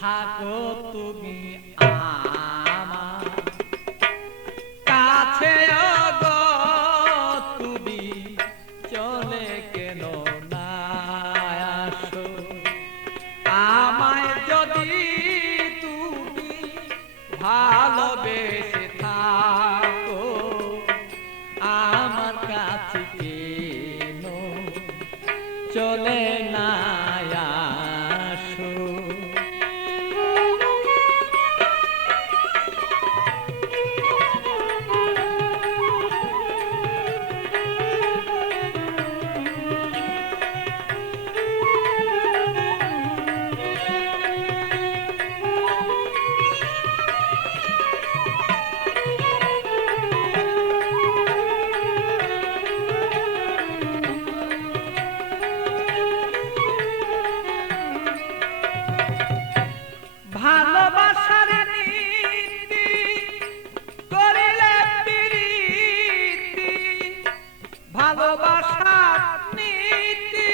থাকো তুমি আমার কাছে গো, তুমি চলে কেন না আসো? আমায় যদি তুমি ভালোবেসে থাকো, আমার কাছে কেন চলে না আসো? ভালোবাসার নীতি করিলে প্রীতি, ভালোবাসার নীতি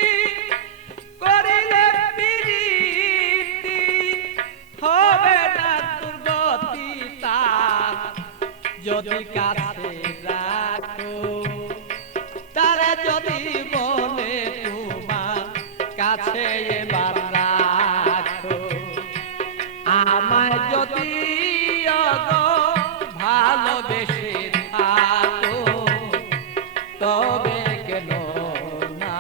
করিলে প্রীতি, হবে না দুর্গতি তার যদি কাছে রাখো। তারা যদি বলে তোমার কাছে এবার রাখো, আমায় যদি ভালোবেসে থাকো, তবে কেন না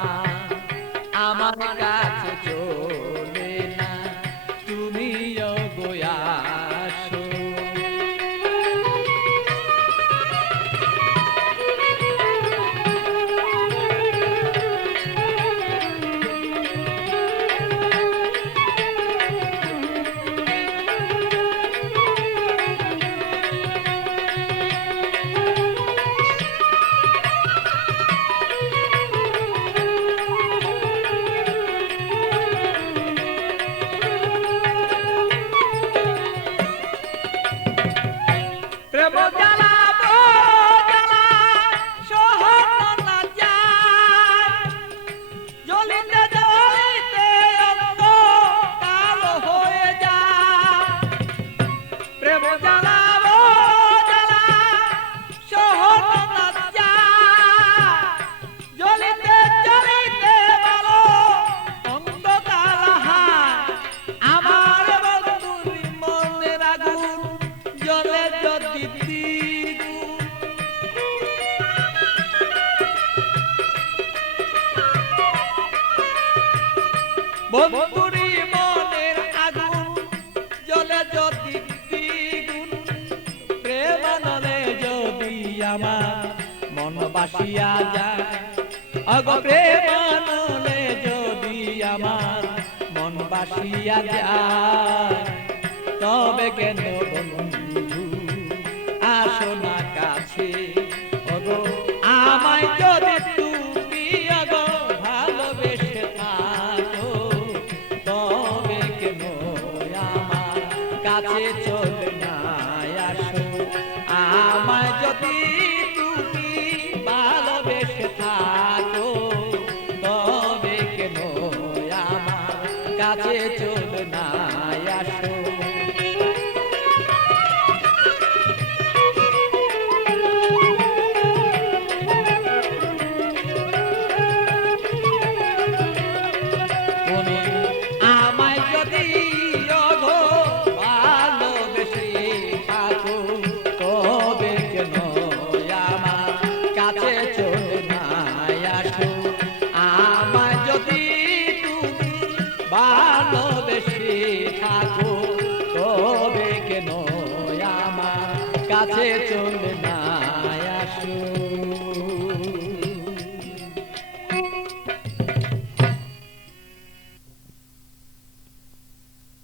আমার কাছে চলে না তুমি গো আসো? প্রেম জ্বালা জ্বালা সহন না যায়, জ্বলিতে জ্বলিতে অঙ্গ কালো হয়ে যায়। প্রেম জ্বালা জ্বালা সহন না যায়, জ্বলিতে জ্বলিতে বলো অন্ধকার হয়। আমার বন্ধুর মনের আগুন জ্বলে যদি দ্বিগুণ, বন্ধুরি মনের আগুন জ্বলে যদি দ্বিগুণ, প্রেম নলে যদি আমার মন বাসিয়া যায়, অগ প্রেম নলে যদি আমার মন বাসিয়া যায়, তবে কেন বন্ধু আসো না কাছে? ওগো আমায় যদি তুমি ওগো ভালোবেসে থাকো, তবে কেন আমার কাছে চলে না আসো? আমায় যদি তুমি ভালোবেসে থাকো, তবে কেন আমার কাছে চলে না আসো? তুমি আমায় যদি ভালোবেসে থাকো, তবে কেন আমার কাছে চলে না আসো? আমায় যদি তুমি